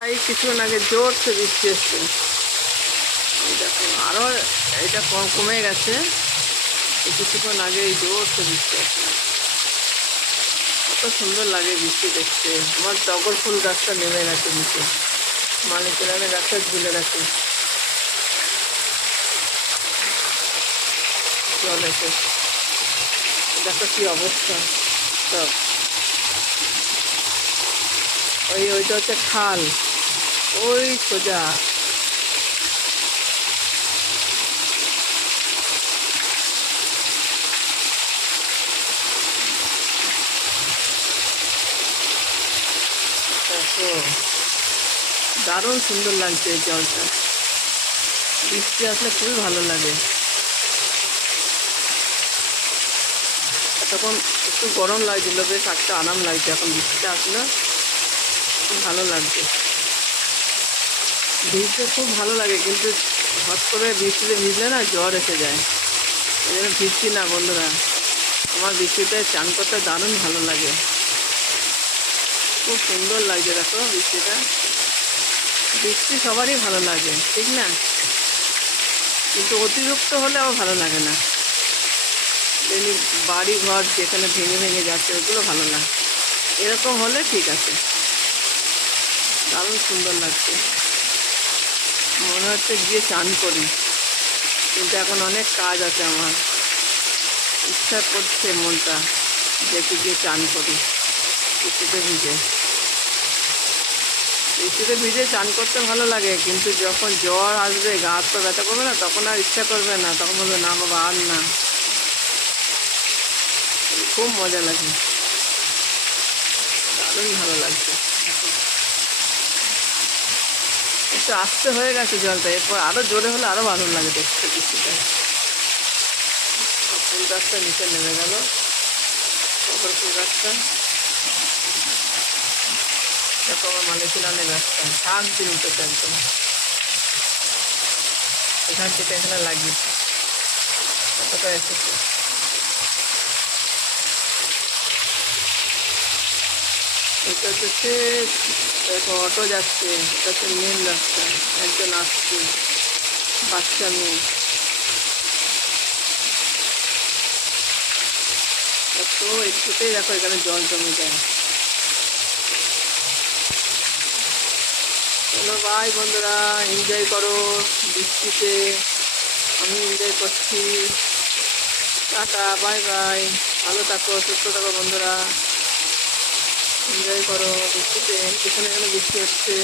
এই কিছুক্ষণ আগে জোরসে বৃষ্টি এসছে। দেখো আরও এটা কমে গেছে। কিছুক্ষণ আগে জোরসে বৃষ্টি আসছে। কত সুন্দর লাগে বৃষ্টি দেখতে। আমার টগর ফুল গাছটা নেমে গেছে নিচে, মালিকেরানে গাছটা ঝুলে গেছে জল এসে। দেখো কি অবস্থা সব। ওইটা হচ্ছে খাল, ওই সোজা। দেখো দারুণ সুন্দর লাগছে এই জলটা। বৃষ্টি আসলে খুবই ভালো লাগে। তখন একটু গরম লাগছিল, বেশ একটা আরাম লাগছে। এখন বৃষ্টিটা আসলে খুব ভালো লাগছে। ভিজতে খুব ভালো লাগে, কিন্তু হট করে বৃষ্টিতে ভিজলে না জ্বর এসে যায়। এই জন্য ভিজছি না বন্ধুরা। আমার বৃষ্টিতে চান করতে দারুণ ভালো লাগে, খুব সুন্দর লাগছে। দেখো বৃষ্টিটা, বৃষ্টি সবারই ভালো লাগে ঠিক না, কিন্তু অতিরিক্ত হলে আমার ভালো লাগে না। যেমনি বাড়ি ঘর যেখানে ভেঙে ভেঙে যাচ্ছে ওগুলো ভালো না, এরকম হলে ঠিক আছে। দারুণ সুন্দর লাগছে। মনে হচ্ছে গিয়ে চান করি, কিন্তু এখন অনেক কাজ আছে আমার। ইচ্ছা করছে মনটা দেখি গিয়ে চান করি বৃষ্টিতে ভিজে। বৃষ্টিতে ভিজে চান করতে ভালো লাগে, কিন্তু যখন জ্বর আসবে, গা হাত পা ব্যথা করবে না, তখন আর ইচ্ছা করবে না। তখন বলবে না বাবা আর না। খুব মজা লাগে, দারুণ ভালো লাগছে। একটু আস্তে হয়ে গেছে জলটা, এরপর আরও জোরে হলে আরও ভালো লাগে দেখতে বৃষ্টিটা। ফুল গাছটা নিচে নেমে গেল, তারপর ফুল গাছটা। দেখো আমার মালিকুলানে গাছটা শাক দিয়ে উঠেছে একদম, এখান থেকে এখানে লাগিয়েছে, কতটা এসেছে। এটা হচ্ছে, দেখো অটো যাচ্ছে, এটা হচ্ছে মেন রাস্তা। একজন আসছে, বাচ্চা মেয়ে। কত একটুতেই দেখো এখানে জল জমে যায়। চলো বাই বন্ধুরা, এনজয় করো বৃষ্টিতে। আমি এনজয় করছি। Tata, bye bye. ভালো থাকো, সুস্থ থাকো বন্ধুরা। এনজয় করো বৃষ্টিতে, যেখানে যেখানে বৃষ্টি হচ্ছে।